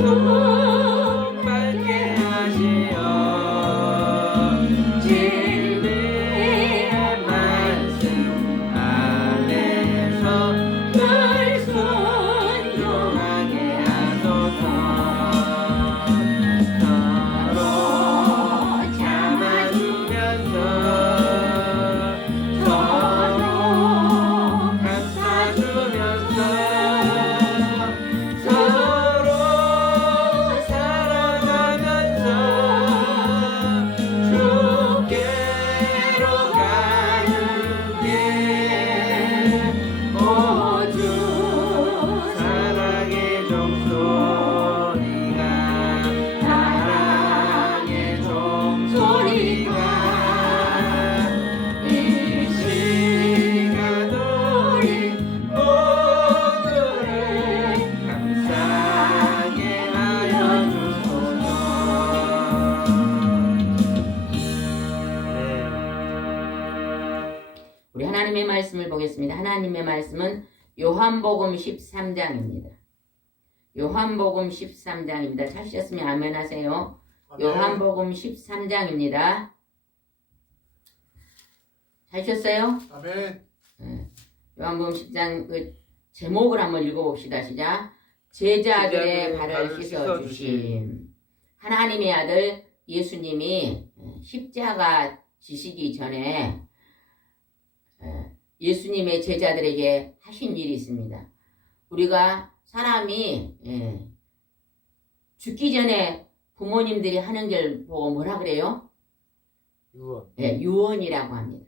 충만케 하시어 진리의 말씀 안에서 늘 순종하게 하소서. 서로 참아주면서 서로 감싸주면서 서로 사랑하면서 주께로 가는 길. 오 주 사랑의 종소리가 사랑의 종소리가 이 시간 우리 모두를 감사하게 하여 주소서. 우리 하나님의 말씀을 보겠습니다. 하나님의 말씀은 요한복음 13장입니다. 요한복음 13장입니다. 찾으셨으면 아멘 하세요. 요한복음 13장입니다. 찾으셨어요? 아멘. 요한복음 10장 그 제목을 한번 읽어봅시다. 시작. 제자들의 발을 씻어주심. 하나님의 아들 예수님이 십자가 지시기 전에 예수님의 제자들에게 하신 일이 있습니다. 우리가 사람이 죽기 전에 부모님들이 하는 걸 보고 뭐라 그래요? 유언. 유언이라고 합니다.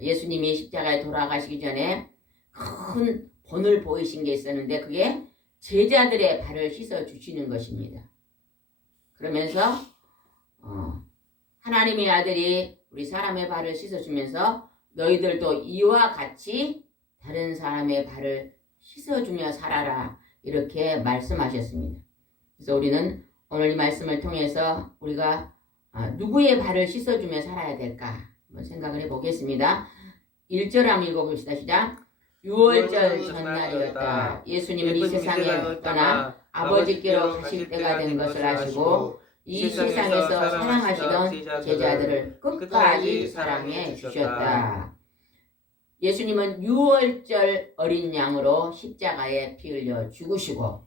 예수님이 십자가에 돌아가시기 전에 큰 본을 보이신 게 있었는데 그게 제자들의 발을 씻어 주시는 것입니다. 그러면서 하나님의 아들이 우리 사람의 발을 씻어 주면서 너희들도 이와 같이 다른 사람의 발을 씻어주며 살아라 이렇게 말씀하셨습니다. 그래서 우리는 오늘 이 말씀을 통해서 우리가 누구의 발을 씻어주며 살아야 될까 한번 생각을 해보겠습니다. 1절 한번 읽어봅시다. 시작. 6월절 전날이었다. 예수님은 이 세상에 떠나 아버지께로 가실 때가 된 것을 아시고 이 세상에서 사랑하시던 제자들을 끝까지 사랑해 주셨다. 예수님은 6월절 어린 양으로 십자가에 피 흘려 죽으시고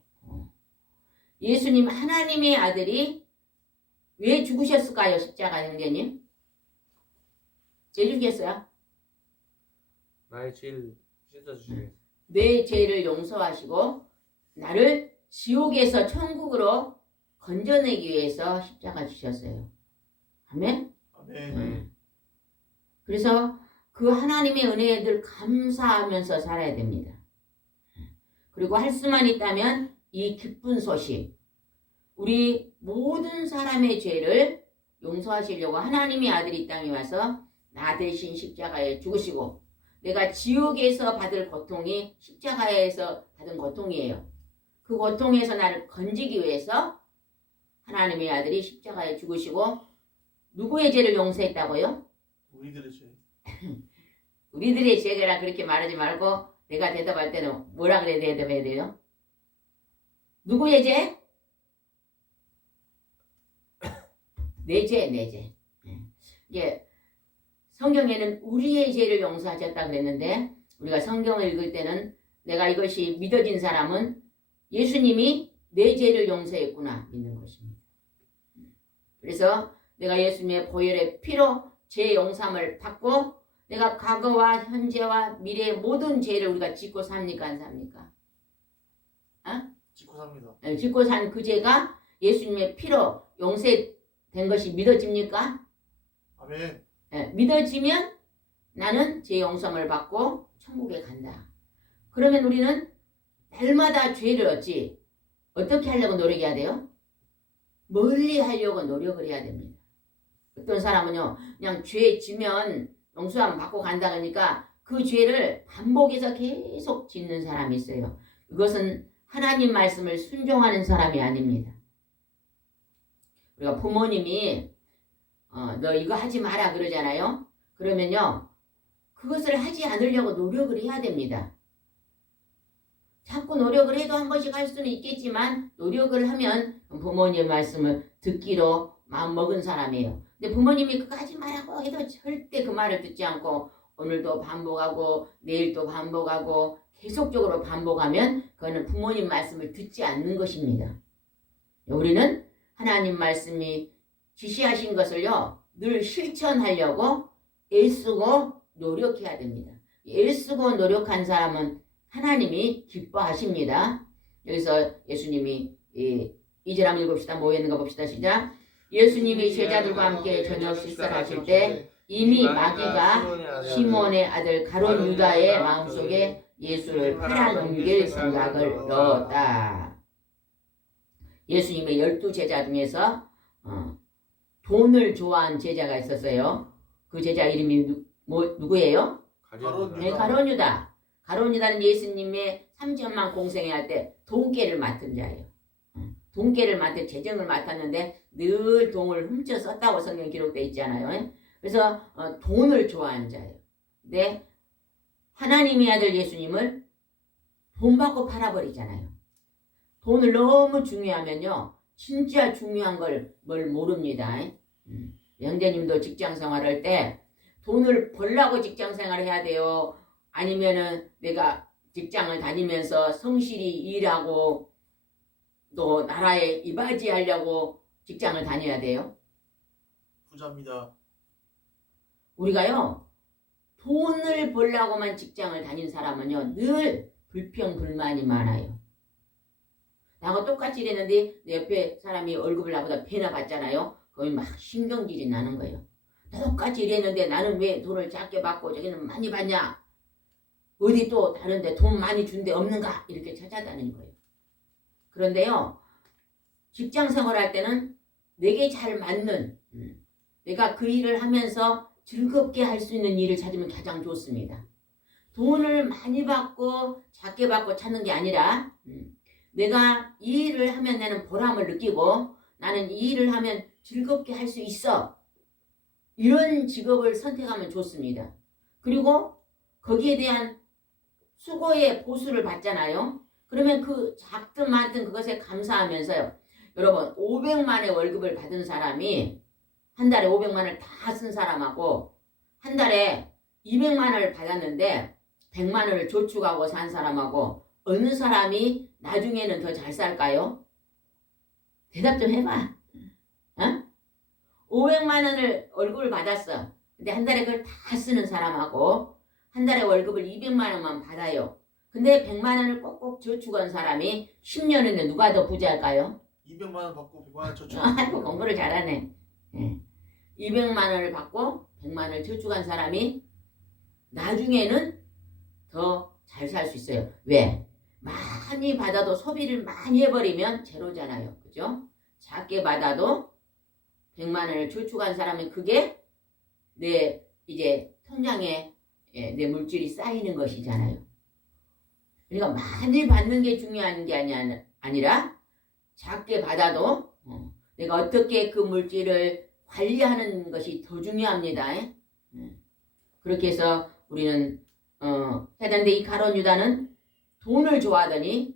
예수님 하나님의 아들이 왜 죽으셨을까요? 십자가 형제님? 왜 죽겠어요? 나의 죄를 씻어주시겠습니다. 내 죄를 용서하시고 나를 지옥에서 천국으로 건져내기 위해서 십자가 주셨어요. 아멘? 아멘. 그래서 그 하나님의 은혜에 늘 감사하면서 살아야 됩니다. 그리고 할 수만 있다면 이 기쁜 소식, 우리 모든 사람의 죄를 용서하시려고 하나님의 아들이 이 땅에 와서 나 대신 십자가에 죽으시고 내가 지옥에서 받을 고통이 십자가에서 받은 고통이에요. 그 고통에서 나를 건지기 위해서 하나님의 아들이 십자가에 죽으시고 누구의 죄를 용서했다고요? 우리들의 죄. 우리들의 죄라 그렇게 말하지 말고 내가 대답할 때는 뭐라 그래야 대답해야 돼요? 누구의 죄? 내 죄, 내 죄. 이게 성경에는 우리의 죄를 용서하셨다 그랬는데 우리가 성경을 읽을 때는 내가 이것이 믿어진 사람은 예수님이 내 죄를 용서했구나 믿는 것입니다. 그래서 내가 예수님의 보혈의 피로 죄 용서함을 받고 내가 과거와 현재와 미래의 모든 죄를 우리가 짓고 삽니까 안 삽니까? 짓고 삽니다. 짓고 산 그 죄가 예수님의 피로 용서된 것이 믿어집니까? 아멘. 믿어지면 나는 죄 용서함을 받고 천국에 간다. 그러면 우리는 날마다 죄를 어떻게 하려고 노력해야 돼요? 멀리 하려고 노력을 해야 됩니다. 어떤 사람은요 그냥 죄 지면 용서함 받고 간다 그러니까 그 죄를 반복해서 계속 짓는 사람이 있어요. 이것은 하나님 말씀을 순종하는 사람이 아닙니다. 우리가 부모님이 너 이거 하지 마라 그러잖아요. 그러면요 그것을 하지 않으려고 노력을 해야 됩니다. 자꾸 노력을 해도 한 번씩 할 수는 있겠지만 노력을 하면 부모님 말씀을 듣기로 마음먹은 사람이에요. 근데 부모님이 그까지 말하고 해도 절대 그 말을 듣지 않고 오늘도 반복하고 내일도 반복하고 계속적으로 반복하면 그거는 부모님 말씀을 듣지 않는 것입니다. 우리는 하나님 말씀이 지시하신 것을요 늘 실천하려고 애쓰고 노력해야 됩니다. 애쓰고 노력한 사람은 하나님이 기뻐하십니다. 여기서 예수님이 2절 한번 읽읍시다. 뭐 있는 거 봅시다. 시작. 예수님이 제자들과 함께 저녁 식사를 하실 때 이미 마귀가 시몬의 아들 가룟 유다의 마음속에 예수를 팔아넘길 생각을 넣었다. 예수님의 12제자 중에서 돈을 좋아한 제자가 있었어요. 그 제자 이름이 누구예요? 네, 가룟 유다. 가룟 유다는 예수님의 3천만 공생회 할 때 돈깨를 맡은 자예요. 돈깨를 맡은 재정을 맡았는데 늘 돈을 훔쳐 썼다고 성경 기록되어 있잖아요. 그래서 돈을 좋아하는 자예요. 근데 하나님의 아들 예수님을 돈 받고 팔아버리잖아요. 돈을 너무 중요하면요 진짜 중요한 걸 뭘 모릅니다. 형제님도 직장 생활할 때 돈을 벌려고 직장 생활을 해야 돼요? 아니면은 내가 직장을 다니면서 성실히 일하고 또 나라에 이바지하려고 직장을 다녀야 돼요? 부자입니다. 우리가요 돈을 벌려고만 직장을 다닌 사람은요 늘 불평불만이 많아요. 나하고 똑같이 일했는데 내 옆에 사람이 월급을 나보다 배나 받잖아요. 그러면 막 신경질이 나는 거예요. 똑같이 일했는데 나는 왜 돈을 작게 받고 저기는 많이 받냐? 어디 또 다른데 돈 많이 준 데 없는가? 이렇게 찾아다니는 거예요. 그런데요 직장 생활할 때는 내게 잘 맞는 내가 그 일을 하면서 즐겁게 할 수 있는 일을 찾으면 가장 좋습니다. 돈을 많이 받고 작게 받고 찾는 게 아니라 내가 이 일을 하면 나는 보람을 느끼고 나는 이 일을 하면 즐겁게 할 수 있어. 이런 직업을 선택하면 좋습니다. 그리고 거기에 대한 수고의 보수를 받잖아요. 그러면 그 작든 많든 그것에 감사하면서요. 여러분 500만의 월급을 받은 사람이 한 달에 500만을 다 쓴 사람하고 한 달에 200만을 받았는데 100만원을 저축하고 산 사람하고 어느 사람이 나중에는 더 잘 살까요? 대답 좀 해봐. 500만원을 월급을 받았어. 근데 한 달에 그걸 다 쓰는 사람하고 한 달에 월급을 200만원만 받아요. 근데 100만원을 꼭꼭 저축한 사람이 10년 후에 누가 더 부자일까요? 200만원 받고 100만원 저축. 아이고 공부를 잘하네. 200만원을 받고 100만원을 저축한 사람이 나중에는 더 잘 살 수 있어요. 왜? 많이 받아도 소비를 많이 해버리면 제로잖아요. 그죠? 작게 받아도 100만원을 저축한 사람은 그게 내 이제 통장에 내 물질이 쌓이는 것이잖아요. 그러니까 많이 받는 게 중요한 게 아니라 작게 받아도 내가 어떻게 그 물질을 관리하는 것이 더 중요합니다. 그렇게 해서 우리는 해야 되는데 이 가룟 유다는 돈을 좋아하더니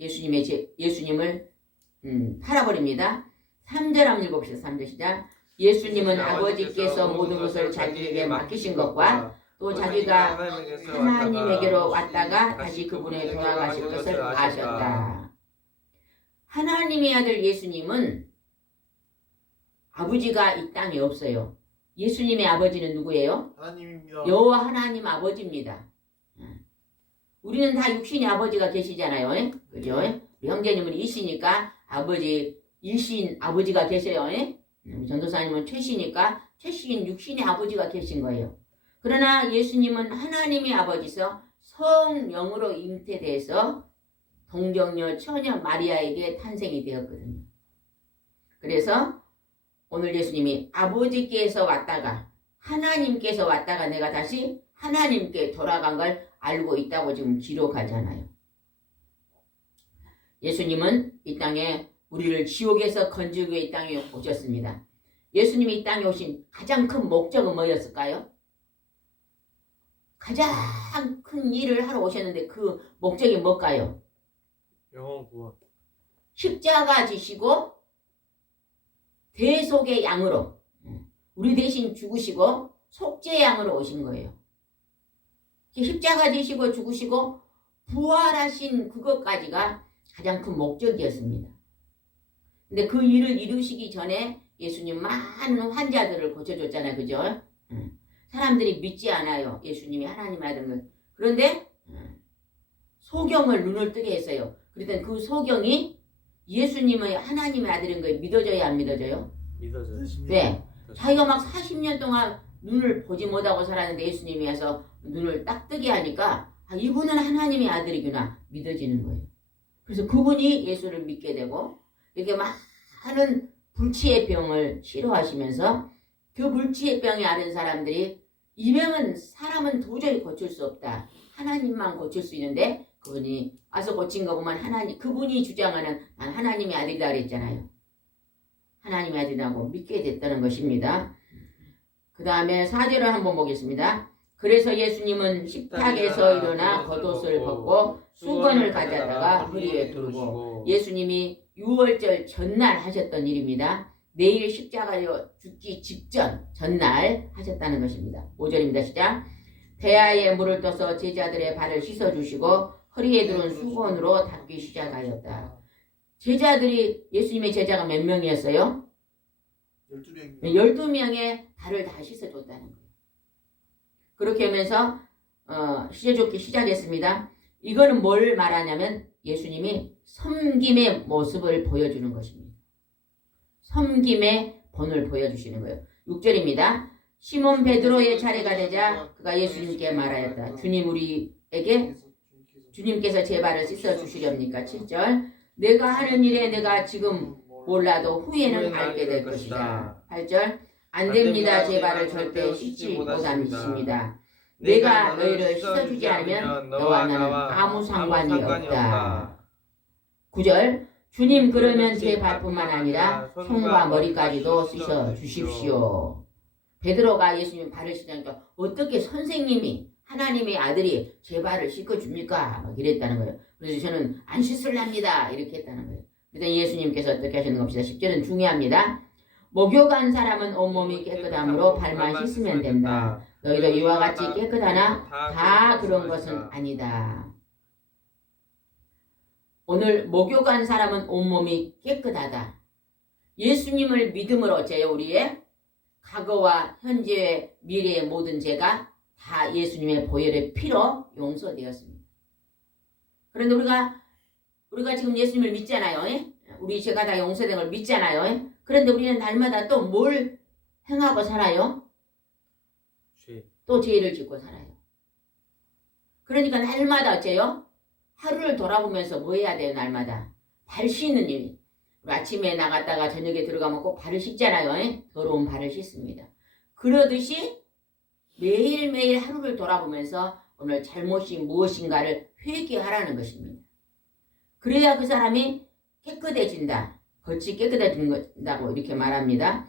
예수님을 팔아버립니다. 3절 한번 읽어봅시다. 3절 시작. 예수님은 아버지께서 모든 것을 자기에게 맡기신 것과 또 자기가 하나님에게로 왔다가 다시 그분에 돌아가실 것을 아셨다. 하나님의 아들 예수님은 아버지가 이 땅에 없어요. 예수님의 아버지는 누구예요? 하나님입니다. 여호와 하나님 아버지입니다. 우리는 다 육신의 아버지가 계시잖아요. 그죠? 우리 형제님은 이시니까 아버지 일신 아버지가 계세요. 전도사님은 최시니까 최신 육신의 아버지가 계신 거예요. 그러나 예수님은 하나님의 아버지서 성령으로 잉태돼서 동정녀 처녀 마리아에게 탄생이 되었거든요. 그래서 오늘 예수님이 아버지께서 왔다가 하나님께서 왔다가 내가 다시 하나님께 돌아간 걸 알고 있다고 지금 기록하잖아요. 예수님은 이 땅에 우리를 지옥에서 건지기 위해 이 땅에 오셨습니다. 예수님이 이 땅에 오신 가장 큰 목적은 뭐였을까요? 가장 큰 일을 하러 오셨는데 그 목적이 뭘까요? 영원 구원. 십자가 지시고 대속의 양으로 우리 대신 죽으시고 속죄 양으로 오신 거예요. 십자가 지시고 죽으시고 부활하신 그것까지가 가장 큰 목적이었습니다. 근데 그 일을 이루시기 전에 예수님 많은 환자들을 고쳐줬잖아요. 그죠? 사람들이 믿지 않아요. 예수님이 하나님의 아들은. 그런데 소경을 눈을 뜨게 했어요. 그랬더니 그 소경이 예수님의 하나님의 아들인 걸 믿어져야 안 믿어져요? 믿어져요. 왜? 자기가 막 40년 동안 눈을 보지 못하고 살았는데 예수님이 와서 눈을 딱 뜨게 하니까 아, 이분은 하나님의 아들이구나 믿어지는 거예요. 그래서 그분이 예수를 믿게 되고 이렇게 많은 불치의 병을 치료하시면서 그 불치의 병이 앓은 사람들이 이 병은 사람은 도저히 고칠 수 없다. 하나님만 고칠 수 있는데 그분이 와서 고친 거 보면 하나님 그분이 주장하는 난 하나님의 아들이다 그랬잖아요. 하나님의 아들이라고 믿게 됐다는 것입니다. 그 다음에 4절을 한번 보겠습니다. 그래서 예수님은 식탁에서 일어나 겉옷을 벗고 수건을 가져다가 허리에 두르고 예수님이 6월절 전날 하셨던 일입니다. 내일 십자가로 죽기 직전 전날 하셨다는 것입니다. 5절입니다. 시작. 대야에 물을 떠서 제자들의 발을 씻어주시고 허리에 두른 수건으로 닦기 시작하였다. 제자들이 예수님의 제자가 몇 명이었어요? 12명입니다. 12명의 발을 다 씻어줬다는 거예요. 그렇게 하면서 씻어줬기 시작했습니다. 이거는 뭘 말하냐면 예수님이 섬김의 모습을 보여주는 것입니다. 섬김의 본을 보여주시는 거예요. 6절입니다. 시몬 베드로의 차례가 되자 그가 예수님께 말하였다. 주님 우리에게 주님께서 제 발을 씻어주시렵니까? 7절 내가 하는 일에 내가 지금 몰라도 후에는 알게 될 것이다. 8절 안 됩니다. 제 발을 절대 씻지 못하십니다. 내가 너희를 씻어주지 않으면 너와 나는 아무 상관이 없다. 9절 주님 그러면 제 발뿐만 아니라 손과 머리까지도 씻어주십시오. 베드로가 예수님 발을 씻으니까 어떻게 선생님이 하나님의 아들이 제 발을 씻어줍니까? 막 이랬다는 거예요. 그래서 저는 안 씻을랍니다. 이렇게 했다는 거예요. 그래서 예수님께서 어떻게 하셨는 겁니다. 10절은 중요합니다. 목욕한 사람은 온몸이 깨끗함으로 발만 씻으면 된다. 너희도 이와 같이 깨끗하나 다 그런 것은 아니다. 오늘 목욕한 사람은 온몸이 깨끗하다. 예수님을 믿음으로 우리의 과거와 현재의 미래의 모든 죄가 다 예수님의 보혈의 피로 용서되었습니다. 그런데 우리가 지금 예수님을 믿잖아요. 우리 죄가 다 용서된 걸 믿잖아요. 그런데 우리는 날마다 또 뭘 행하고 살아요? 또 죄를 짓고 살아요. 그러니까 날마다 어째요? 하루를 돌아보면서 뭐 해야 돼요? 날마다 발 씻는 일. 아침에 나갔다가 저녁에 들어가면 꼭 발을 씻잖아요. 더러운 발을 씻습니다. 그러듯이 매일매일 하루를 돌아보면서 오늘 잘못이 무엇인가를 회개하라는 것입니다. 그래야 그 사람이 깨끗해진다. 겉이 깨끗해진다고 이렇게 말합니다.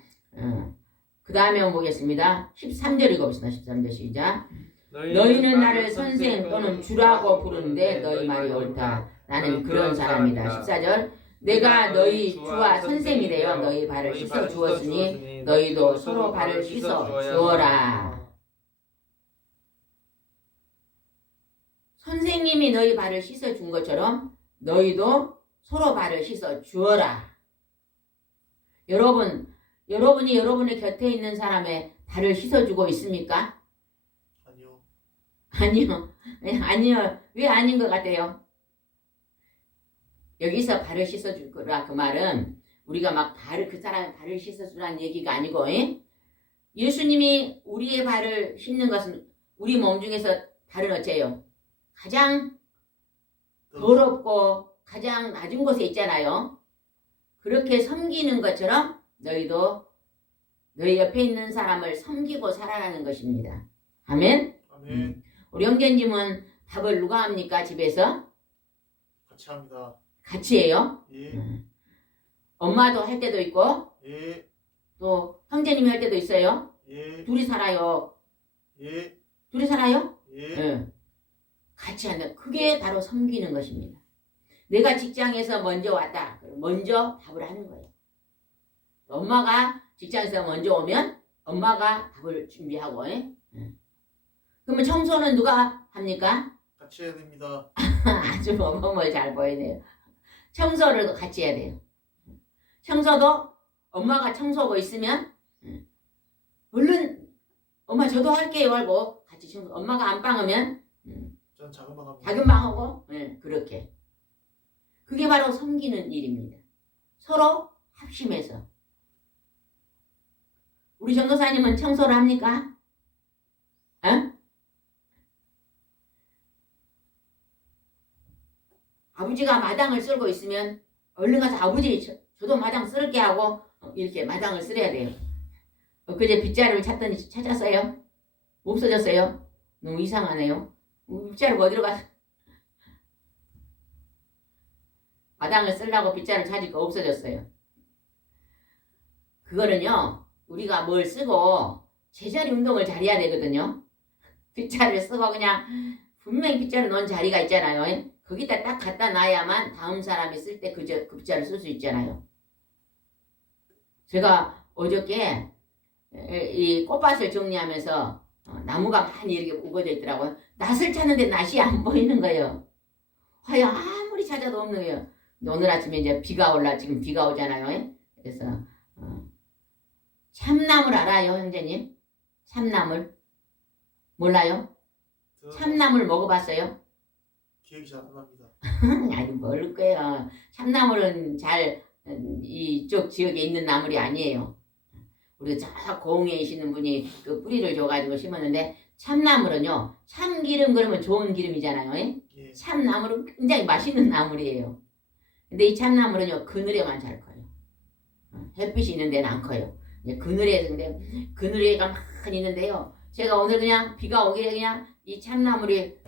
그 다음에 보겠습니다. 13절 읽어봅시다. 13절 시작. 너희는 나를 선생 또는 주라고 부르는데 너희 말이 옳다. 나는 그런 사람이다. 14절 내가 너희 주와 선생이 되어 너희 발을 씻어 주었으니 너희도 서로 발을 씻어 주어라. 선생님이 너희 발을 씻어 준 것처럼 너희도 서로 발을 씻어 주어라. 여러분이 여러분의 곁에 있는 사람의 발을 씻어주고 있습니까? 아니요. 아니요. 아니요. 왜 아닌 것 같아요? 여기서 발을 씻어줄 거라 그 말은 우리가 막 그 사람의 발을 씻어주라는 얘기가 아니고 예수님이 우리의 발을 씻는 것은 우리 몸 중에서 발은 어째요? 가장 더럽고 가장 낮은 곳에 있잖아요. 그렇게 섬기는 것처럼 너희도 너희 옆에 있는 사람을 섬기고 살아가는 것입니다. 아멘? 아멘. 우리 형제님은 밥을 누가 합니까? 집에서? 같이 합니다. 같이 해요? 예. 엄마도 할 때도 있고 예. 또 형제님이 할 때도 있어요? 예. 둘이 살아요. 예. 둘이 살아요? 예. 네. 같이 한다. 그게 바로 섬기는 것입니다. 내가 직장에서 먼저 왔다. 그럼 먼저 밥을 하는 거예요. 엄마가 직장에서 먼저 오면 엄마가 밥을 준비하고. 그러면 청소는 누가 합니까? 같이 해야 됩니다. 아주 뭐뭐 잘 보이네요. 청소를 같이 해야 돼요. 청소도 엄마가 청소하고 있으면 얼른 엄마 저도 할게요 하고 같이 청소. 엄마가 안방하면 저는 작은 방 합니다. 작은 방하고 그렇게. 그게 바로 섬기는 일입니다. 서로 합심해서. 우리 전도사님은 청소를 합니까? 아버지가 마당을 쓸고 있으면 얼른 가서 아버지 저도 마당 쓸게 하고 이렇게 마당을 쓸어야 돼요. 그제 빗자루를 찾더니 찾았어요? 없어졌어요? 너무 이상하네요. 빗자루가 어디로 가서 마당을 쓰려고 빗자루를 찾으니까 없어졌어요. 그거는요 우리가 뭘 쓰고 제자리 운동을 잘 해야 되거든요. 빗자루를 쓰고 그냥 분명히 빗자루 놓은 자리가 있잖아요. 거기다 딱 갖다 놔야만 다음 사람이 쓸 때 그 빗자루를 쓸 수 있잖아요. 제가 어저께 이 꽃밭을 정리하면서 나무가 많이 이렇게 우거져 있더라고요. 낫을 찾는데 낫이 안 보이는 거예요. 하여 아무리 찾아도 없는 거예요. 오늘 아침에 이제 비가 올라 지금 비가 오잖아요. 그래서 참나물 알아요, 형제님? 참나물 몰라요? 참나물 먹어봤어요? 기억이 잘 안 납니다. 아니 모를 거예요. 참나물은 잘 이쪽 지역에 있는 나물이 아니에요. 우리 저 고흥에 계시는 분이 그 뿌리를 줘가지고 심었는데 참나물은요 참기름 그러면 좋은 기름이잖아요. 예. 참나물은 굉장히 맛있는 나물이에요. 근데 이 참나물은요 그늘에만 잘 커요. 햇빛이 있는 데는 안 커요. 그늘에 근데 그늘에가 많이 있는데요. 제가 오늘 그냥 비가 오길래 그냥 이 참나물이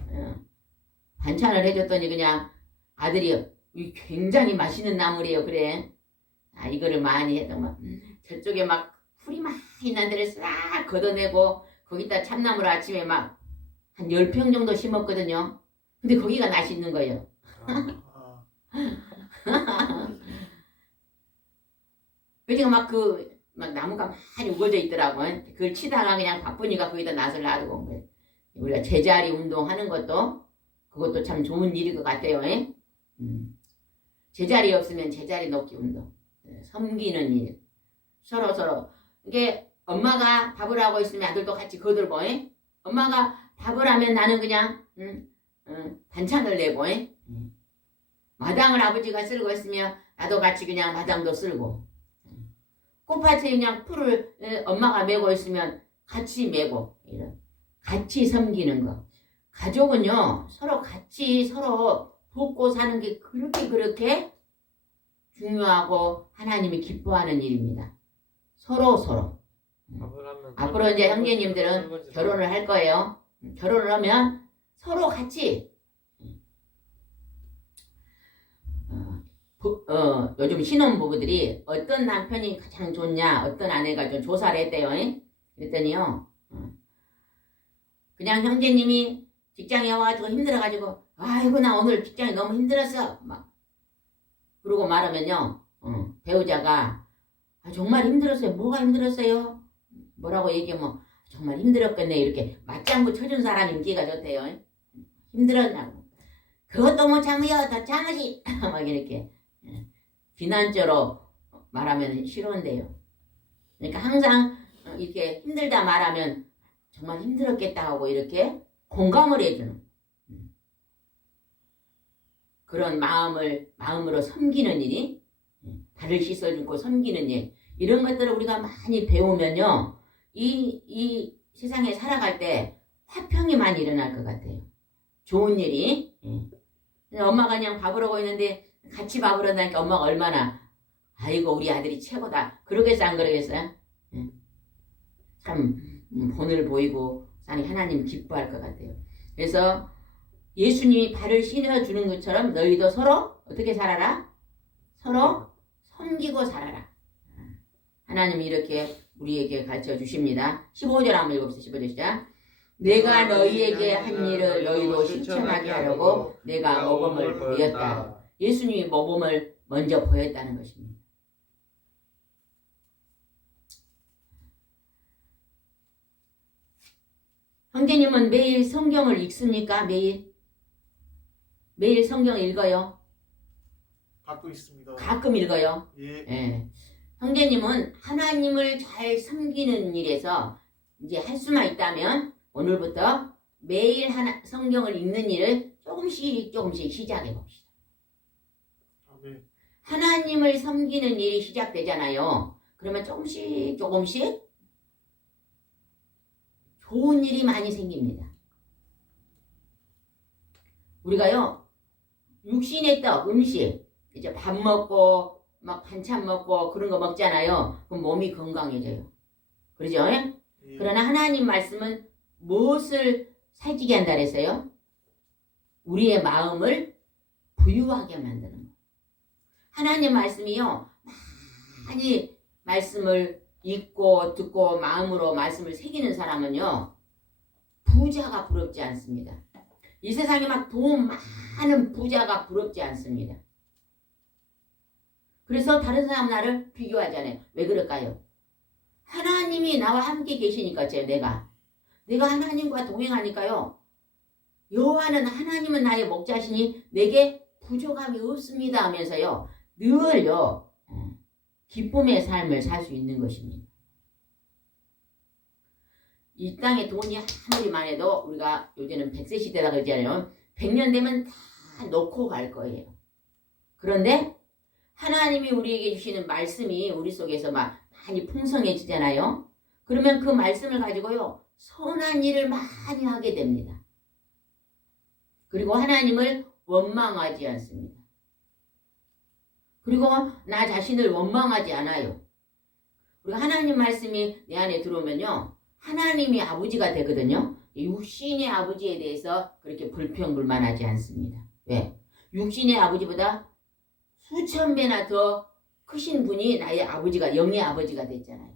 반찬을 해줬더니 그냥 아들이 굉장히 맛있는 나물이에요. 그래. 이거를 많이 해도 막 저쪽에 막 풀이 많이 난 데를 싹 걷어내고 거기다 참나물 아침에 막 한 10평 정도 심었거든요. 근데 거기가 낫이 있는 거예요. 그래서 막 나무가 많이 우거져 있더라고. 그걸 치다가 그냥 바쁘니까 거기다 낫을 놔두고 온 거예요. 우리가 제자리 운동하는 것도 그것도 참 좋은 일일 것 같아요. 제자리 없으면 제자리 놓기 운동. 섬기는 일. 서로. 이게 엄마가 밥을 하고 있으면 아들도 같이 거들고, 엄마가 밥을 하면 나는 그냥 반찬을 내고, 마당을 아버지가 쓸고 있으면 나도 같이 그냥 마당도 쓸고, 꽃밭에 그냥 풀을 엄마가 메고 있으면 같이 메고, 이런 같이 섬기는 거. 가족은요 서로 같이 서로 돕고 사는 게 그렇게 중요하고 하나님이 기뻐하는 일입니다. 서로. 앞으로 이제 형제님들은 결혼을 할 거예요. 결혼을 하면 서로 같이 요즘 신혼부부들이 어떤 남편이 가장 좋냐 어떤 아내가 좀 조사를 했대요. 그랬더니요 그냥 형제님이 직장에 와가지고 힘들어가지고 아이고 나 오늘 직장이 너무 힘들었어 막 그러고 말하면요 배우자가 정말 힘들었어요. 뭐가 힘들었어요? 뭐라고 얘기하면 정말 힘들었겠네 이렇게 맞장구 쳐준 사람 인기가 좋대요. 힘들었냐고 그것도 못 참으요 더 참으시 막 이렇게 비난조로 말하면 싫은데요. 그러니까 항상 이렇게 힘들다 말하면 정말 힘들었겠다 하고 이렇게 공감을 해주는 그런 마음으로 섬기는 일이 발을 씻어주고 섬기는 일 이런 것들을 우리가 많이 배우면요 이 세상에 살아갈 때 화평이 많이 일어날 것 같아요. 좋은 일이 엄마가 그냥 밥을 하고 있는데 같이 밥을 한다니까 엄마가 얼마나 아이고 우리 아들이 최고다 그러겠어 안 그러겠어요? 참 본을 보이고 하나님 기뻐할 것 같아요. 그래서 예수님이 발을 씻어주는 것처럼 너희도 서로 어떻게 살아라? 서로 섬기고 살아라. 하나님이 이렇게 우리에게 가르쳐 주십니다. 15절 한번 읽읍시다. 15절 시작. 내가 너희에게 한 일을 너희도 실천하게 하려고 내가 모범을 보였다. 예수님이 모범을 먼저 보였다는 것입니다. 형제님은 매일 성경을 읽습니까? 매일 성경 읽어요? 갖고 있습니다. 가끔 읽어요? 예. 예. 형제님은 하나님을 잘 섬기는 일에서 이제 할 수만 있다면 오늘부터 매일 성경을 읽는 일을 조금씩 시작해 봅시다. 아멘. 하나님을 섬기는 일이 시작되잖아요. 그러면 조금씩 좋은 일이 많이 생깁니다. 우리가요, 육신의 떡, 음식, 이제 밥 먹고 막 반찬 먹고 그런 거 먹잖아요. 그럼 몸이 건강해져요. 그러죠? 예. 그러나 하나님 말씀은 무엇을 살찌게 한다 그랬어요? 우리의 마음을 부유하게 만드는 거. 하나님 말씀이요, 많이 말씀을 읽고 듣고 마음으로 말씀을 새기는 사람은요, 부자가 부럽지 않습니다. 이 세상에 막 돈 많은 부자가 부럽지 않습니다. 그래서 다른 사람 나를 비교하잖아요. 왜 그럴까요? 하나님이 나와 함께 계시니까 내가 하나님과 동행하니까요. 여호와는 하나님은 나의 목자시니 내게 부족함이 없습니다 하면서요. 늘요. 기쁨의 삶을 살 수 있는 것입니다. 이 땅에 돈이 아무리 많아도 우리가 요새는 100세 시대다 그러잖아요. 100년 되면 다 놓고 갈 거예요. 그런데 하나님이 우리에게 주시는 말씀이 우리 속에서 막 많이 풍성해지잖아요. 그러면 그 말씀을 가지고요. 선한 일을 많이 하게 됩니다. 그리고 하나님을 원망하지 않습니다. 그리고 나 자신을 원망하지 않아요. 우리가 하나님 말씀이 내 안에 들어오면요. 하나님이 아버지가 되거든요. 육신의 아버지에 대해서 그렇게 불평불만하지 않습니다. 왜? 육신의 아버지보다 수천 배나 더 크신 분이 나의 아버지가 영의 아버지가 됐잖아요.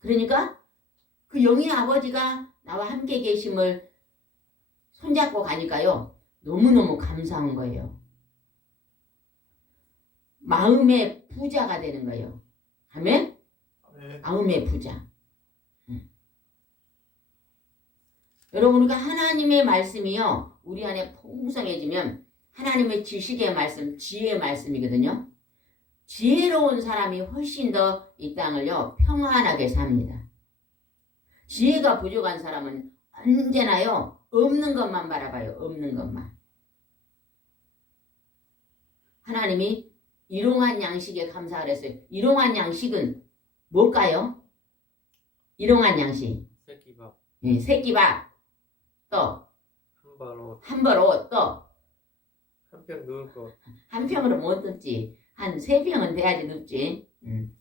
그러니까 그 영의 아버지가 나와 함께 계심을 손잡고 가니까요. 너무너무 감사한 거예요. 마음의 부자가 되는 거예요. 아멘? 아멘. 마음의 부자. 여러분 우리가 하나님의 말씀이요. 우리 안에 풍성해지면 하나님의 지식의 말씀, 지혜의 말씀이거든요. 지혜로운 사람이 훨씬 더 이 땅을요. 평안하게 삽니다. 지혜가 부족한 사람은 언제나요. 없는 것만 바라봐요. 없는 것만. 하나님이 일용한 양식에 감사를 했어요. 일용한 양식은 뭘까요? 일용한 양식. 새끼밥 예, 새끼밥. 또 한 벌 옷. 또 한 평 넣을 거 한 평으로 못 넣지. 한 3평은 돼야지 넣지.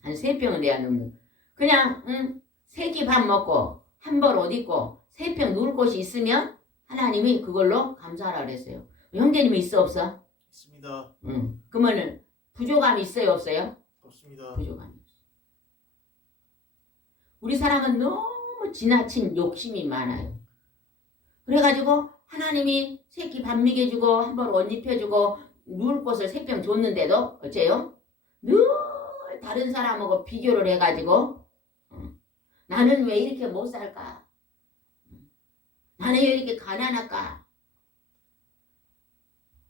한 3평은 돼야 넣는. 그냥 새끼 밥 먹고 한 벌 옷 입고 3평 누울 곳이 있으면 하나님이 그걸로 감사하라 그랬어요. 형제님이 있어 없어? 있습니다. 그러면은 부족함이 있어요 없어요? 없습니다. 부족함이 없어. 우리 사람은 너무 지나친 욕심이 많아요. 그래가지고 하나님이 새끼 밥 먹여주고 한 번 옷 입혀주고 누울 곳을 3평 줬는데도 어째요? 늘 다른 사람하고 비교를 해가지고 나는 왜 이렇게 못 살까? 나는 왜 이렇게 가난할까?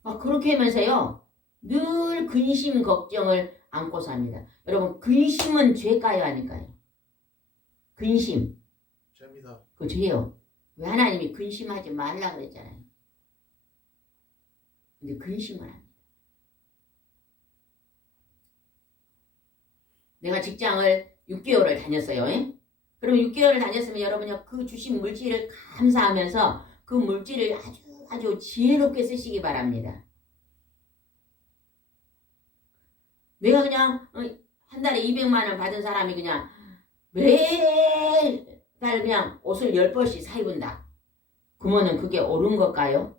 막 그렇게 하면서요. 늘 근심 걱정을 안고 삽니다. 여러분 근심은 죄가요 아닐까요? 근심 죄입니다. 그 죄요. 왜 하나님이 근심하지 말라 그랬잖아요. 근데 근심을 합니다. 내가 직장을 6개월을 다녔어요. 그럼 6개월을 다녔으면 여러분요 그 주신 물질을 감사하면서 그 물질을 아주 지혜롭게 쓰시기 바랍니다. 내가 그냥 한 달에 200만 원 받은 사람이 그냥 매달 그냥 옷을 10벌씩 사 입은다. 그러면은 그게 옳은 걸까요?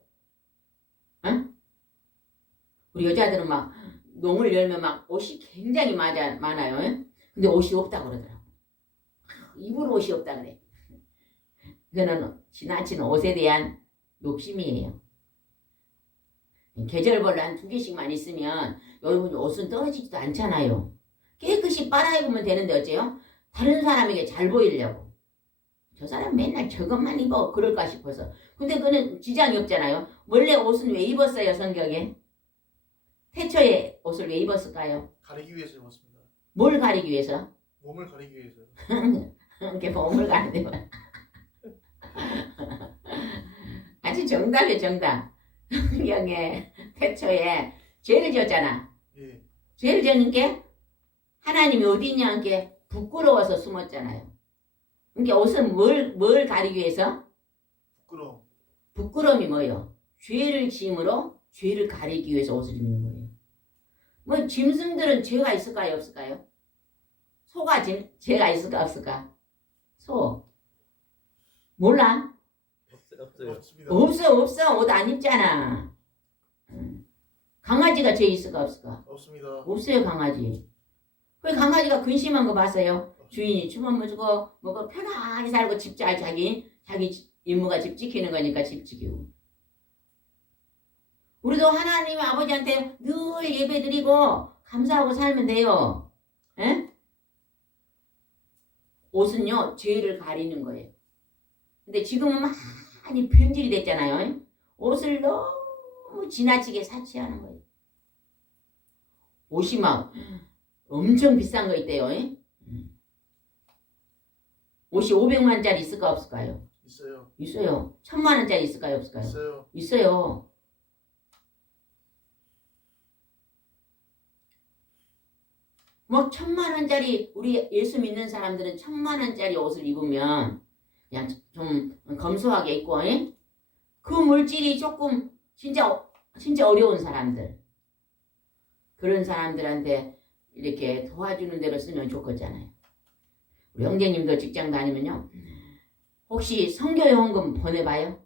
응? 우리 여자들은 막 농을 열면 막 옷이 굉장히 많아요. 근데 옷이 없다 그러더라고. 입을 옷이 없다 그래. 그거는 지나친 옷에 대한 욕심이에요. 계절별로 한 2개씩만 있으면 여러분 옷은 떨어지지도 않잖아요. 깨끗이 빨아입으면 되는데 어째요? 다른 사람에게 잘 보이려고. 저 사람 맨날 저것만 입어 그럴까 싶어서. 근데 그는 지장이 없잖아요. 원래 옷은 왜 입었어요 성경에? 태초에 옷을 왜 입었을까요? 가리기 위해서 입었습니다. 뭘 가리기 위해서? 몸을 가리기 위해서. 이렇게 몸을 가리는 거야. 아주 정답이에요 정답. 성경에 태초에 죄를 지었잖아. 예. 죄를 지은 게 하나님이 어디 있냐 한 게 부끄러워서 숨었잖아요. 그러니까 옷은 뭘 가리기 위해서? 부끄러움. 부끄러움이 뭐예요? 죄를 지음으로 죄를 가리기 위해서 옷을 입는 거예요. 뭐 짐승들은 죄가 있을까요 없을까요? 소가 죄가 있을까 없을까? 소 몰라? 없어요. 없습니다. 없어 옷 안 입잖아. 강아지가 죄 있을까 없을까? 없습니다. 없어요 강아지. 그 강아지가 근심한 거 봤어요? 주인이 주먹 무주고 뭐고 편하게 살고 집 잘 자기 임무가 집 지키는 거니까 집 지키고. 우리도 하나님 아버지한테 늘 예배 드리고 감사하고 살면 돼요. 에? 옷은요 죄를 가리는 거예요. 근데 지금은 많이 변질이 됐잖아요. 옷을 너무 지나치게 사치하는 거예요. 옷이 막 엄청 비싼 거 있대요. 옷이 500만원짜리 있을까 없을까요? 있어요. 있어요. 1000만원짜리 있을까요 없을까요? 있어요. 있어요. 뭐 1000만원짜리 우리 예수 믿는 사람들은 1000만원짜리 옷을 입으면 그냥 좀 검소하게 입고 그 물질이 조금 진짜 어려운 사람들 그런 사람들한테 이렇게 도와주는 대로 쓰면 좋겠잖아요. 우리 형제님도 직장 다니면요. 혹시 선교요원금 보내봐요?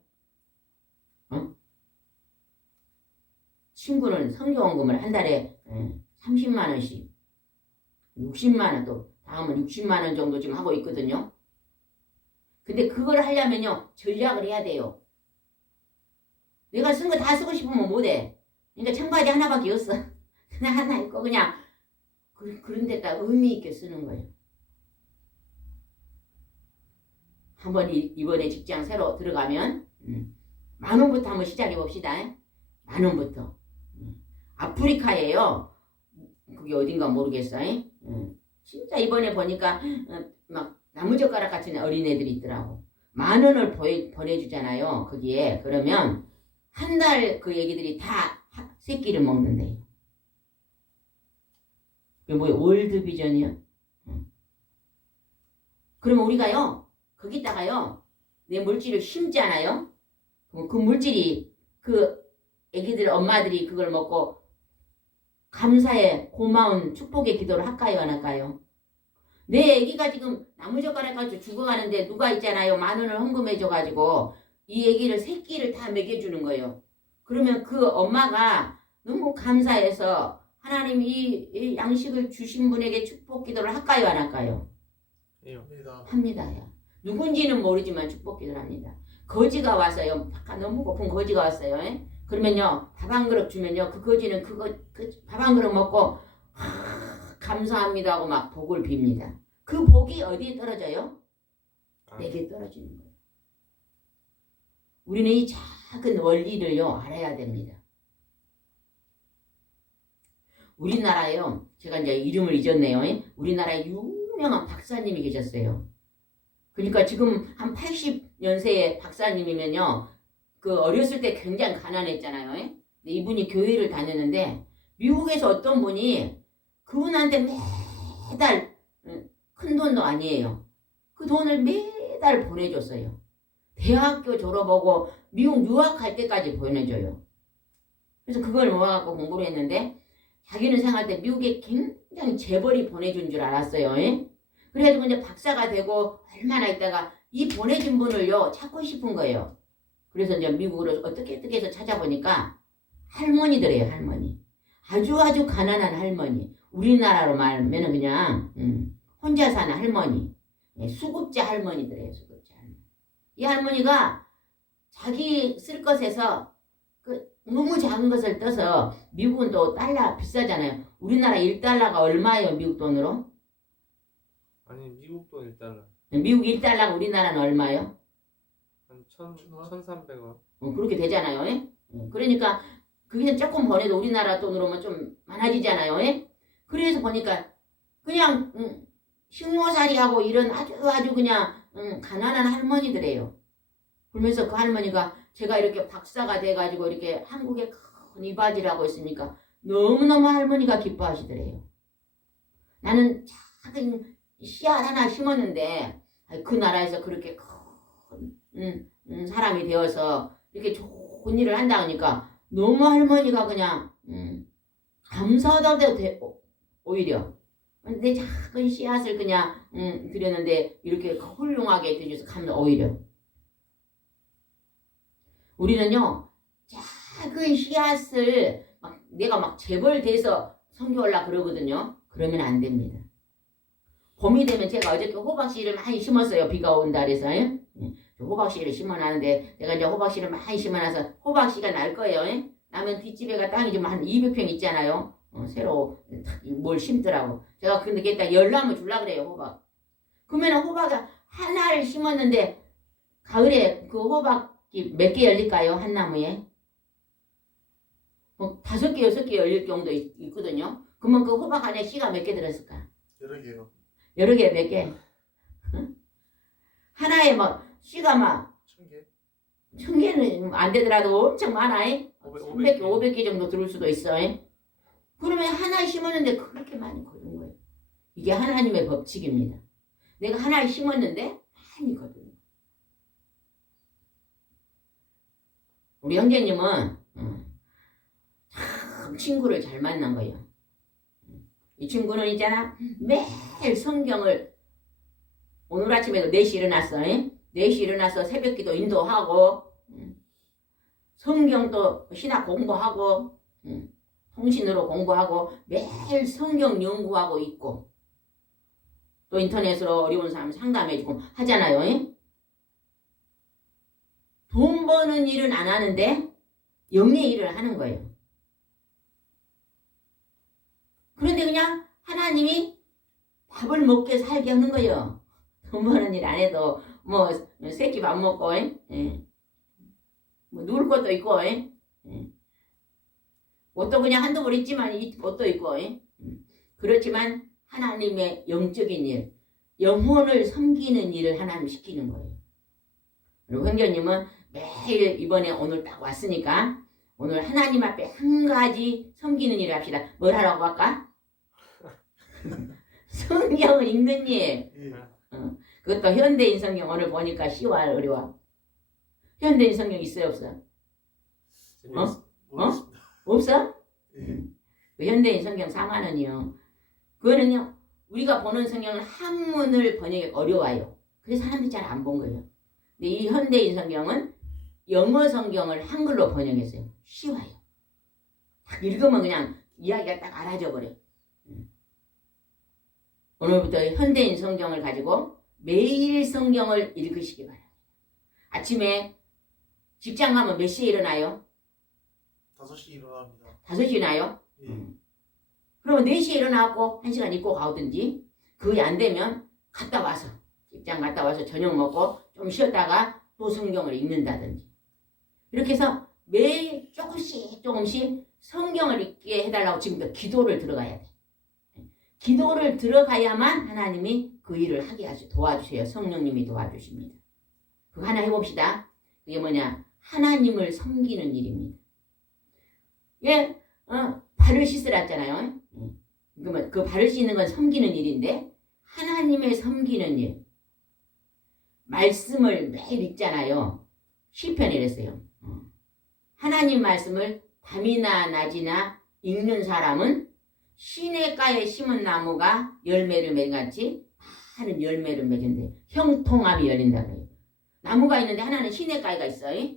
친구는 선교요원금을 한 달에 30만원씩 60만원 또 다음은 60만원 정도 지금 하고 있거든요. 근데 그걸 하려면요 전략을 해야 돼요. 내가 쓴 거 다 쓰고 싶으면 못해. 그러니까 청바지 하나밖에 없어. 그냥 하나 입고 그냥 그런 데다 의미 있게 쓰는 거예요. 한번 이번에 직장 새로 들어가면 10,000원부터 한번 시작해 봅시다. 10,000원부터. 아프리카예요. 그게 어딘가 모르겠어. 진짜 이번에 보니까 막 나무젓가락 같은 어린애들이 있더라고. 10,000원을 보내주잖아요. 거기에. 그러면 한 달 그 애기들이 다 새끼를 먹는데요. 그게 뭐예요? 월드비전이요? 그러면 우리가요. 거기다가요. 내 물질을 심잖아요. 그 물질이 그 애기들 엄마들이 그걸 먹고 감사의 고마운 축복의 기도를 할까요 안 할까요? 내 애기가 지금 나무젓가락 가지고 죽어가는데 누가 있잖아요. 10,000원을 헌금해줘가지고 이 애기를 새끼를 다 먹여주는 거예요. 그러면 그 엄마가 너무 감사해서 하나님이 이 양식을 주신 분에게 축복 기도를 할까요 안 할까요? 합니다. 누군지는 모르지만 축복 기도를 합니다. 거지가 왔어요. 너무 고픈 거지가 왔어요. 그러면요 밥 한 그릇 주면요 그 거지는 그 밥 한 그릇 먹고 감사합니다 하고 막 복을 빕니다. 그 복이 어디에 떨어져요? 내게 떨어지는 거예요. 우리는 이 작은 원리를요 알아야 됩니다. 우리나라에요 제가 이제 이름을 잊었네요. 우리나라에 유명한 박사님이 계셨어요. 그러니까 지금 한 80연세의 박사님이면요 그 어렸을 때 굉장히 가난했잖아요. 근데 이분이 교회를 다녔는데 미국에서 어떤 분이 그분한테 매달 큰 돈도 아니에요. 그 돈을 매달 보내줬어요. 대학교 졸업하고 미국 유학할 때까지 보내줘요. 그래서 그걸 모아갖고 공부를 했는데 자기는 생각할 때 미국에 굉장히 재벌이 보내준 줄 알았어요. 그래가지고 이제 박사가 되고 얼마나 있다가 이 보내준 분을요 찾고 싶은 거예요. 그래서 이제 미국으로 어떻게 해서 찾아보니까 할머니들이에요. 할머니. 아주 가난한 할머니. 우리나라로 말하면 그냥 혼자 사는 할머니. 수급자 할머니들이에요. 수급자 할머니. 이 할머니가 자기 쓸 것에서 그 너무 작은 것을 떠서 미국은 또 달러 비싸잖아요. 우리나라 1달러가 얼마예요? 미국 돈으로? 아니 미국 돈 1달러 미국 1달러가 우리나라는 얼마예요? 한 1,300원. 그렇게 되잖아요. 예? 그러니까 그게 조금 보내도 우리나라 돈으로면 좀 많아지잖아요. 예? 그래서 보니까 그냥 식모살이하고 이런 아주 그냥 가난한 할머니들이에요. 그러면서 그 할머니가 제가 이렇게 박사가 돼가지고 이렇게 한국에 큰 이바지를 하고 있으니까 너무너무 할머니가 기뻐하시더래요. 나는 작은 씨앗 하나 심었는데 그 나라에서 그렇게 큰 사람이 되어서 이렇게 좋은 일을 한다 하니까 너무 할머니가 그냥 감사하다고 오히려 내 작은 씨앗을 그냥 드렸는데 이렇게 훌륭하게 해주셔서 감사 오히려 우리는요 작은 씨앗을 내가 막 재벌돼서 섬겨올라 그러거든요. 그러면 안 됩니다. 봄이 되면 제가 어저께 호박씨를 많이 심었어요. 비가 온다 그래서 호박씨를 심어놨는데 내가 이제 호박씨를 많이 심어놔서 호박씨가 날 거예요. 나면 뒷집에가 땅이 좀 한 200평 있잖아요. 새로 뭘 심더라고. 제가 근데 걔다 열나무 줄라 그래요. 호박. 그러면 호박을 하나를 심었는데 가을에 그 호박이 몇 개 열릴까요? 한 나무에? 5개, 6개 열릴 경우도 있거든요. 그러면 그 호박 안에 씨가 몇 개 들었을까? 여러 개요. 여러 개, 몇 개? 하나에 막 씨가 막 1,000개? 1000개는 안 되더라도 엄청 많아. 500개. 500개 정도 들을 수도 있어. 그러면 하나 심었는데 그렇게 많이 거둔 거예요. 이게 하나님의 법칙입니다. 내가 하나 심었는데 많이 거둔 거예요. 우리 형제님은 참 친구를 잘 만난 거예요. 이 친구는 있잖아. 매일 성경을 오늘 아침에도 4시 일어났어. 4시 일어나서 새벽기도 인도하고 성경도 신학 공부하고 통신으로 공부하고 매일 성경 연구하고 있고 또 인터넷으로 어려운 사람 상담해주고 하잖아요. 돈 버는 일은 안 하는데 영의 일을 하는 거예요. 그런데 그냥 하나님이 밥을 먹게 살게 하는 거예요. 돈 버는 일 안 해도 뭐 새끼 밥 먹고 뭐 누울 것도 있고 옷도 그냥 한두 벌 있지만 옷도 있고 그렇지만 하나님의 영적인 일 영혼을 섬기는 일을 하나님 시키는 거예요. 그리고 형제님은 매일 이번에 오늘 딱 왔으니까 오늘 하나님 앞에 한 가지 섬기는 일을 합시다. 뭘 하라고 할까? 성경을 읽는 일. 예. 그것도 현대인 성경 오늘 보니까 쉬워 어려워. 현대인 성경 있어요 없어? 모르겠습니다. 없어? 예. 그 현대인 성경 4만 원이요. 그거는요 우리가 보는 성경은 한문을 번역이 어려워요. 그래서 사람들이 잘 안 본 거예요. 근데 이 현대인 성경은 영어 성경을 한글로 번역했어요. 쉬워요. 딱 읽으면 그냥 이야기가 딱 알아져 버려. 오늘부터 현대인 성경을 가지고 매일 성경을 읽으시기 바랍니다. 아침에 직장 가면 몇 시에 일어나요? 5시 일어납니다. 5시에 일어나요? 예. 그러면 4시에 일어나고 1시간 있고 가오든지 그게 안 되면 갔다 와서 직장 갔다 와서 저녁 먹고 좀 쉬었다가 또 성경을 읽는다든지 이렇게 해서 매일 조금씩 성경을 읽게 해달라고 지금부터 기도를 들어가야 돼. 기도를 들어가야만 하나님이 그 일을 하게 도와주세요. 성령님이 도와주십니다. 그거 하나 해봅시다. 그게 뭐냐? 하나님을 섬기는 일입니다. 예, 발을 씻으라 했잖아요. 그러면 그 발을 씻는 건 섬기는 일인데 하나님의 섬기는 일. 말씀을 매일 읽잖아요. 시편이 이랬어요. 하나님 말씀을 밤이나 낮이나 읽는 사람은 시냇가에 심은 나무가 열매를 맺같이 많은 열매를 맺는데 형통함이 열린다 그래요. 나무가 있는데 하나는 시냇가에가 있어요.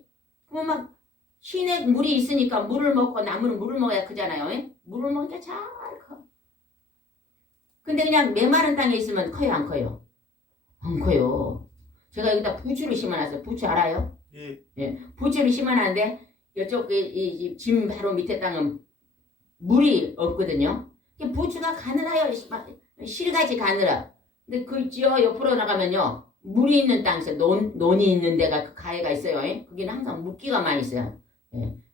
그러면 막 시냇 물이 있으니까 물을 먹고 나무는 물을 먹어야 크잖아요. 물을 먹으니까 잘 커. 근데 그냥 메마른 땅에 있으면 커요 안 커요? 안 커요. 제가 여기다 부추를 심어놨어요. 부추 알아요? 예. 예, 부추를 심어놨는데 이쪽 짐 바로 밑에 땅은 물이 없거든요. 부추가 가늘어요. 실같이 가늘어. 근데 그 지어 옆으로 나가면요. 물이 있는 땅에서 논이 있는 데가 그 가해가 있어요. 거기는 항상 물기가 많이 있어요.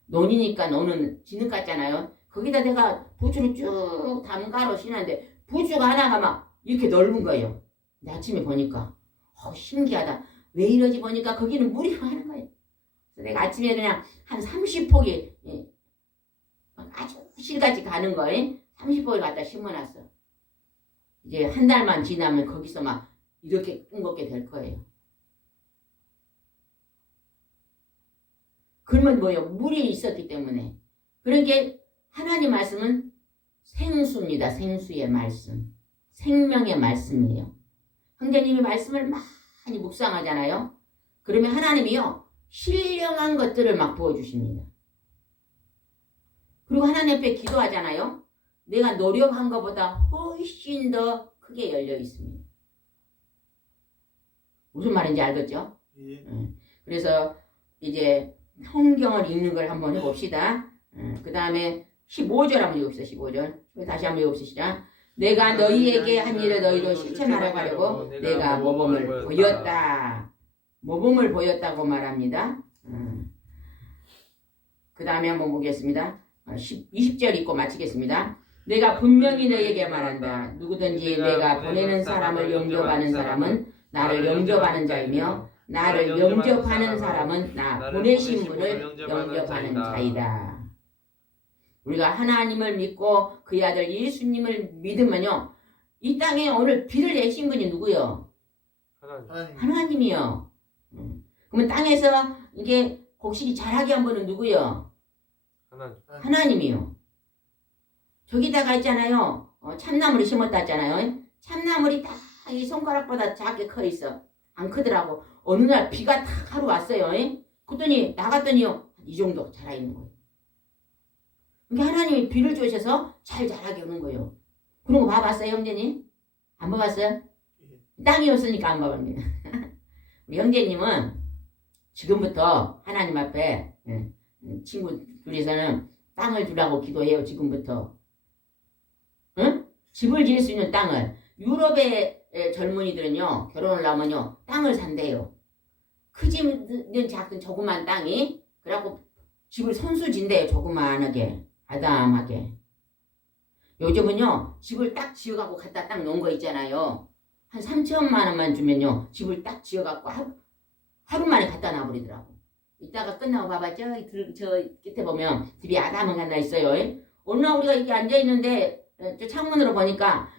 논이니까 논은 진흙 같잖아요. 거기다 내가 부추를 쭉 담가로 신었는데 부추가 하나가 막 이렇게 넓은 거예요. 근데 아침에 보니까 신기하다. 왜 이러지 보니까 거기는 물이 많은 거예요. 그래서 내가 아침에 그냥 한 30폭이 아주 실같이 가는 거에 30폭을 갖다 심어놨어. 이제 한 달만 지나면 거기서 막 이렇게 둥겁게 될 거예요. 그러면 뭐예요? 물이 있었기 때문에. 그러니까 하나님 말씀은 생수입니다. 생수의 말씀. 생명의 말씀이에요. 형제님이 말씀을 많이 묵상하잖아요. 그러면 하나님이요. 신령한 것들을 막 부어주십니다. 그리고 하나님 앞에 기도하잖아요. 내가 노력한 것보다 훨씬 더 크게 열려 있습니다. 무슨 말인지 알겠죠? 예. 그래서 이제 성경을 읽는 걸 한번 해봅시다. 그 다음에 15절 한번 읽읍시다. 15절. 다시 한번 읽읍시다. 내가 너희에게 한 일을 너희로 실천하라고 하려고 내가 모범을 보였다. 모범을 보였다고 말합니다. 그 다음에 한번 보겠습니다. 20절 읽고 마치겠습니다. 내가 분명히 너희에게 말한다. 누구든지 내가 보내는 사람을 영접하는 사람은 나를 영접하는 자이며 나를 영접하는 사람은 나 보내신 분을 영접하는 자이다. 우리가 하나님을 믿고 그의 아들 예수님을 믿으면요. 이 땅에 오늘 비를 내신 분이 누구요? 하나님이요. 그러면 땅에서 이게 곡식이 자라게 한 분은 누구요? 하나님이요. 저기다가 있잖아요. 참나물을 심었다 했잖아요. 참나물이 딱 이 손가락보다 작게 커 있어. 안 크더라고. 어느 날 비가 탁 하루 왔어요. 그랬더니 나갔더니요. 이 정도 자라 있는 거예요. 그러니까 하나님이 비를 주셔서 잘 자라게 하는 거예요. 그런 거 봐봤어요, 형제님? 안 봐봤어요? 땅이 없으니까 안 봐봅니다. 우리 형제님은 지금부터 하나님 앞에 친구 둘이서는 땅을 주라고 기도해요. 지금부터. 응? 집을 지을 수 있는 땅을. 유럽의 젊은이들은요. 결혼을 하면요. 땅을 산대요. 크지는 작든 조그만 땅이. 그래갖고 집을 선수 진대요. 조그만하게. 아담하게. 요즘은요. 집을 딱 지어갖고 갖다 딱 놓은 거 있잖아요. 한 3천만 원만 주면요. 집을 딱 지어갖고 하루 만에 갖다 놔버리더라고. 이따가 끝나고 봐봐. 저 끝에 보면 집이 아담한 게 하나 있어요. 어느 날 우리가 이렇게 앉아있는데 저 창문으로 보니까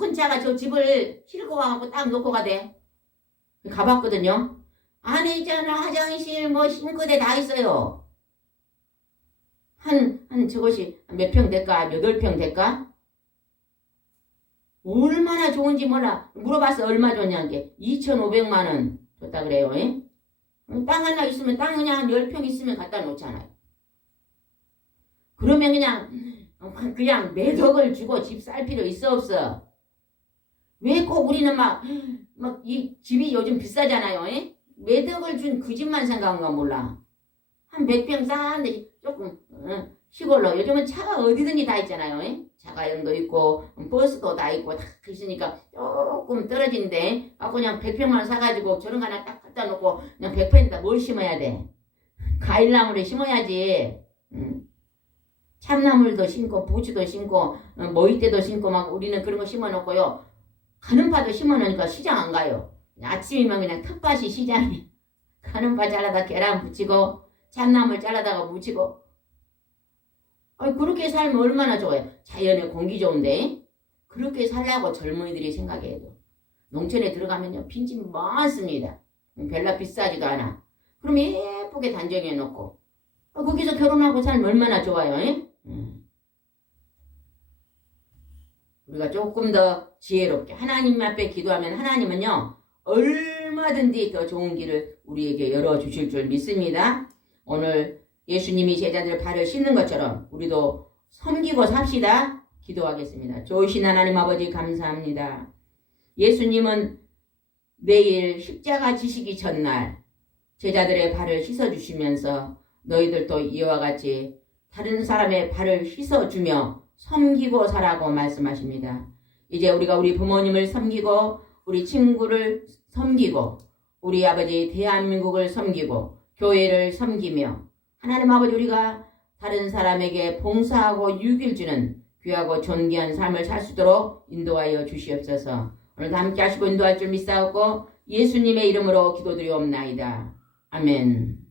큰 차가 저 집을 싣고 와갖고 딱 놓고 가대. 가봤거든요. 안에 있잖아. 화장실 뭐 싱크대 다 있어요. 저것이 몇 평 될까? 8평 될까? 얼마나 좋은지 몰라. 물어봤어. 얼마 줬냐게. 2,500만 원 줬다 그래요. 땅 하나 있으면 땅 그냥 한 10평 있으면 갖다 놓잖아요. 그러면 그냥 매덕을 주고 집 살 필요 있어 없어? 왜 꼭 우리는 막 이 집이 요즘 비싸잖아요. 매덕을 준 그 집만 생각한가 몰라. 한 100평 싼데 조금 시골로 요즘은 차가 어디든지 다 있잖아요. 자가용도 있고 버스도 다 있고 다 있으니까 조금 떨어진데 그냥 100평만 사가지고 저런 거 하나 딱 갖다 놓고 그냥 100평에다 뭘 심어야 돼? 과일나무를 심어야지. 참나물도 심고 부추도 심고 모이대도 심고 막 우리는 그런 거 심어놓고요. 가는파도 심어놓으니까 시장 안 가요. 아침이면 그냥 텃밭이 시장이. 가는파 잘라다 계란 부치고 참나물 잘라다가 무치고. 그렇게 살면 얼마나 좋아요. 자연의 공기 좋은데 그렇게 살라고 젊은이들이 생각해야 돼요. 농촌에 들어가면요. 빈집 많습니다. 별로 비싸지도 않아. 그럼 예쁘게 단정해 놓고 거기서 결혼하고 살면 얼마나 좋아요. 우리가 조금 더 지혜롭게 하나님 앞에 기도하면 하나님은요. 얼마든지 더 좋은 길을 우리에게 열어주실 줄 믿습니다. 오늘 예수님이 제자들 발을 씻는 것처럼 우리도 섬기고 삽시다. 기도하겠습니다. 좋으신 하나님 아버지 감사합니다. 예수님은 내일 십자가 지시기 전날 제자들의 발을 씻어주시면서 너희들도 이와 같이 다른 사람의 발을 씻어주며 섬기고 살라고 말씀하십니다. 이제 우리가 우리 부모님을 섬기고 우리 친구를 섬기고 우리 아버지 대한민국을 섬기고 교회를 섬기며 하나님 아버지 우리가 다른 사람에게 봉사하고 유익을 주는 귀하고 존귀한 삶을 살 수 있도록 인도하여 주시옵소서. 오늘도 함께 하시고 인도할 줄 믿사옵고 예수님의 이름으로 기도드리옵나이다. 아멘.